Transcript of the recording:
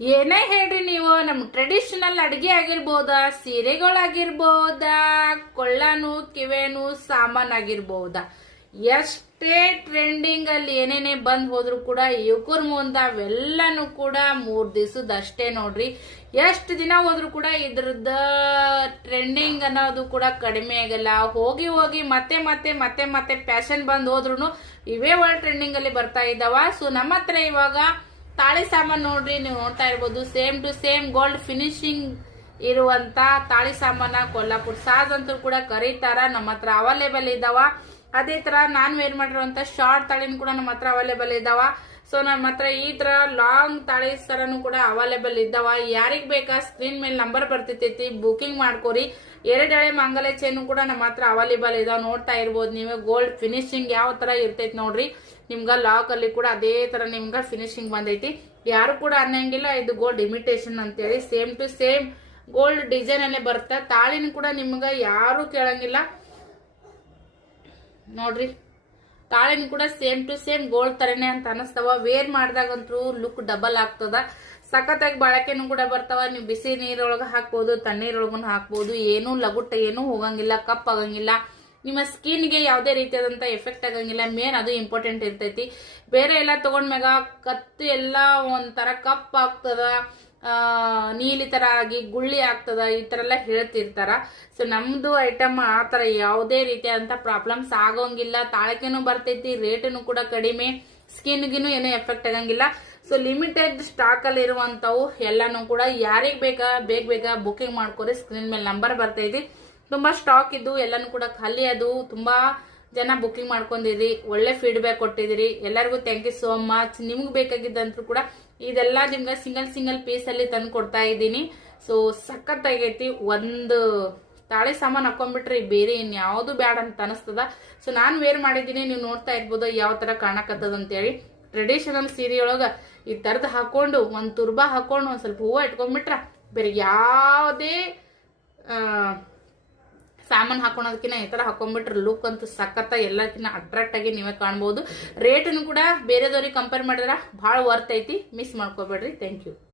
ಏನೇ ಹೇಳ್ರಿ ನೀವು, ನಮ್ಮ ಟ್ರೆಡಿಷನಲ್ ಅಡಿಗೆ ಆಗಿರ್ಬೋದ, ಸೀರೆಗಳಾಗಿರ್ಬೋದ, ಕೊಳ್ಳಾನು ಕಿವೇನು ಸಾಮಾನ್ ಆಗಿರ್ಬೋದ, ಎಷ್ಟೇ ಟ್ರೆಂಡಿಂಗ್ ಅಲ್ಲಿ ಏನೇನೇ ಬಂದ್ ಹೋದ್ರು ಕೂಡ ಯುಕುರ್ ಮುಂದ ಅವೆಲ್ಲಾನು ಕೂಡ 3 ದಿವಸದ ಅಷ್ಟೇ ನೋಡ್ರಿ. ಎಷ್ಟು ದಿನ ಹೋದ್ರು ಕೂಡ ಇದ್ರದ್ದು ಟ್ರೆಂಡಿಂಗ್ ಅನ್ನೋದು ಕೂಡ ಕಡಿಮೆ ಆಗಲ್ಲ. ಹೋಗಿ ಹೋಗಿ ಮತ್ತೆ ಮತ್ತೆ ಮತ್ತೆ ಮತ್ತೆ ಫ್ಯಾಷನ್ ಬಂದ್ ಹೋದ್ರು ಇವೇ ವರ್ಲ್ಡ್ ಟ್ರೆಂಡಿಂಗ್ ಅಲ್ಲಿ ಬರ್ತಾ ಇದ್ದಾವ. ಸೊ ನಮ್ಮ ಹತ್ರ ಇವಾಗ ತಾಳಿ ಸಾಮಾನು ನೋಡ್ರಿ, ನೀವು ನೋಡ್ತಾ ಇರ್ಬೋದು. Same to same gold finishing ಇರುವಂತ ತಾಳಿ ಸಾಮಾನ ಕೊಲ್ಲಾಪುರ್ ಸಾಜ್ ಅಂತೂ ಕೂಡ ಕರೀತಾರ. ನಮ್ಮ ಹತ್ರ ಅವೈಲೇಬಲ್ ಇದಾವ. ಅದೇ ತರ ನಾನು ವೇರ್ ಮಾಡಿರುವಂತ ಶಾರ್ಟ್ ತಾಳಿನ ಕೂಡ ನಮ್ಮ ಹತ್ರ ಅವೈಲೇಬಲ್ ಇದಾವ. ಸೊ ನಮ್ಮ ಹತ್ರ ಈ ತರ ಲಾಂಗ್ ತಾಳಿ ಸರನು ಕೂಡ ಅವೈಲೇಬಲ್ ಇದ್ದಾವ. ಯಾರಿಗ್ ಬೇಕಾ ಸ್ಕ್ರೀನ್ ಮೇಲೆ ನಂಬರ್ ಬರ್ತೈತಿ, ಬುಕಿಂಗ್ ಮಾಡ್ಕೋರಿ. 2 ಎಳೆ ಮಂಗಲ ಚೈನು ಕೂಡ ನಮ್ಮ ಹತ್ರ ಅವೈಲೇಬಲ್ ಇದಾವ. ನೋಡ್ತಾ ಇರ್ಬೋದು ನೀವು. ಗೋಲ್ಡ್ ಫಿನಿಶಿಂಗ್ ಯಾವ ತರ ಇರ್ತೈತಿ ನೋಡ್ರಿ. ನಿಮ್ಗ ಲಾಕ್ ಅಲ್ಲಿ ಕೂಡ ಅದೇ ತರ ನಿಮ್ಗ ಫಿನಿಶಿಂಗ್ ಬಂದೈತಿ. ಯಾರು ಕೂಡ ಅನ್ನಂಗಿಲ್ಲ ಇದು ಗೋಲ್ಡ್ ಇಮಿಟೇಷನ್ ಅಂತೇಳಿ. Same to same gold design ಅಲ್ಲೇ ಬರುತ್ತೆ. ತಾಳಿನ ಕೂಡ ನಿಮ್ಗ ಯಾರು ಕೇಳಂಗಿಲ್ಲ ನೋಡ್ರಿ. ತಾಳಿನ ಕೂಡ ಸೇಮ್ ಟು ಸೇಮ್ ಗೋಲ್ಡ್ ತರನೇ ಅಂತ ಅನಸ್ತವ. ವೇರ್ ಮಾಡಿದಾಗಂತೂ ಲುಕ್ ಡಬಲ್ ಆಗ್ತದ. ಸಖತ್ತಾಗಿ ಬಾಳಕೆನೂ ಕೂಡ ಬರ್ತಾವ. ನೀವು ಬಿಸಿ ನೀರೊಳಗ ಹಾಕ್ಬೋದು, ತಣ್ಣೀರೊಳಗೂ ಹಾಕ್ಬೋದು. ಏನೂ ಲಗುಟ್ಟ ಏನೂ ಹೋಗಂಗಿಲ್ಲ, ಕಪ್ ಆಗಂಗಿಲ್ಲ. ನಿಮ್ಮ ಸ್ಕಿನ್ಗೆ ಯಾವುದೇ ರೀತಿಯಾದಂತ ಎಫೆಕ್ಟ್ ಆಗಂಗಿಲ್ಲ. ಮೇನ್ ಅದು ಇಂಪಾರ್ಟೆಂಟ್ ಇರ್ತೈತಿ. ಬೇರೆ ಎಲ್ಲ ತಗೊಂಡ್ಮ್ಯಾಗ ಕತ್ತು ಎಲ್ಲ ಒಂಥರ ಕಪ್ ಆಗ್ತದ, ನೀಲಿ ತರ ಆಗಿ ಗುಳ್ಳಿ ಆಗ್ತದ, ಈ ತರ ಎಲ್ಲ ಹೇಳ್ತಿರ್ತಾರ. ಸೊ ನಮ್ದು ಐಟಮ್ ಆ ತರ ಯಾವುದೇ ರೀತಿಯಾದಂತ ಪ್ರಾಬ್ಲಮ್ಸ್ ಆಗೋಂಗಿಲ್ಲ. ತಾಳಕೆನೂ ಬರ್ತೈತಿ, ರೇಟನು ಕೂಡ ಕಡಿಮೆ, ಸ್ಕಿನ್ಗಿನೂ ಏನೂ ಎಫೆಕ್ಟ್ ಆಗಂಗಿಲ್ಲ. ಸೊ ಲಿಮಿಟೆಡ್ ಸ್ಟಾಕ್ ಅಲ್ಲಿ ಇರುವಂತವು ಎಲ್ಲಾನು ಕೂಡ ಯಾರಿಗ್ ಬೇಕಾ ಬೇಗ ಬುಕಿಂಗ್ ಮಾಡ್ಕೊರಿ. ಸ್ಕ್ರೀನ್ ಮೇಲೆ ನಂಬರ್ ಬರ್ತೈತಿ. ತುಂಬಾ ಸ್ಟಾಕ್ ಇದ್ದು ಎಲ್ಲಾನು ಕೂಡ ಖಾಲಿ ಅದು. ತುಂಬಾ ಜನ ಬುಕಿಂಗ್ ಮಾಡ್ಕೊಂಡಿರಿ, ಒಳ್ಳೆ ಫೀಡ್ಬ್ಯಾಕ್ ಕೊಟ್ಟಿದಿರಿ. ಎಲ್ಲರಿಗೂ ಥ್ಯಾಂಕ್ ಯು ಸೋ ಮಚ್. ನಿಮ್ಗೆ ಬೇಕಾಗಿದ್ದಂತೂ ಕೂಡ ಇದೆಲ್ಲ ನಿಮ್ಗೆ ಸಿಂಗಲ್ ಪೀಸ್ ಅಲ್ಲಿ ತಂದು ಕೊಡ್ತಾ ಇದ್ದೀನಿ. ಸೊ ಸಖತ್ತಾಗೈತಿ. ಒಂದು ತಾಳಿ ಸಾಮಾನು ಹಾಕೊಂಡ್ಬಿಟ್ರಿ ಬೇರೆ ಇನ್ಯಾವುದು ಬ್ಯಾಡ ಅಂತ ಅನಿಸ್ತದ. ಸೊ ನಾನು ವೇರ್ ಮಾಡಿದ್ದೀನಿ, ನೀವು ನೋಡ್ತಾ ಇರ್ಬೋದು ಯಾವ ತರ ಕಾಣಕತ್ತದ ಅಂತೇಳಿ. ಟ್ರೆಡಿಷನಲ್ ಸೀರೆಯೊಳಗ ಈ ತರದ್ ಹಾಕೊಂಡು ಒಂದ್ ತುರ್ಬಾ ಹಾಕೊಂಡು ಒಂದ್ ಸ್ವಲ್ಪ ಹೂವು ಇಟ್ಕೊಂಡ್ಬಿಟ್ರ ಬೇರೆ ಯಾವುದೇ ಸಾಮಾನು ಹಾಕೋಣದಕ್ಕಿಂತ ಈ ತರ ಹಾಕೊಂಡ್ಬಿಟ್ರೆ ಲುಕ್ ಅಂತೂ ಸಖತ್ತ ಎಲ್ಲಕ್ಕಿಂತ ಅಟ್ರಾಕ್ಟ್ ಆಗಿ ನೀವೇ ಕಾಣಬಹುದು. ರೇಟನ್ನು ಕೂಡ ಬೇರೆದವ್ರಿಗೆ ಕಂಪೇರ್ ಮಾಡಿದ್ರೆ ಬಹಳ ವರ್ತ್ ಐತಿ. ಮಿಸ್ ಮಾಡ್ಕೋಬೇಡ್ರಿ. Thank you.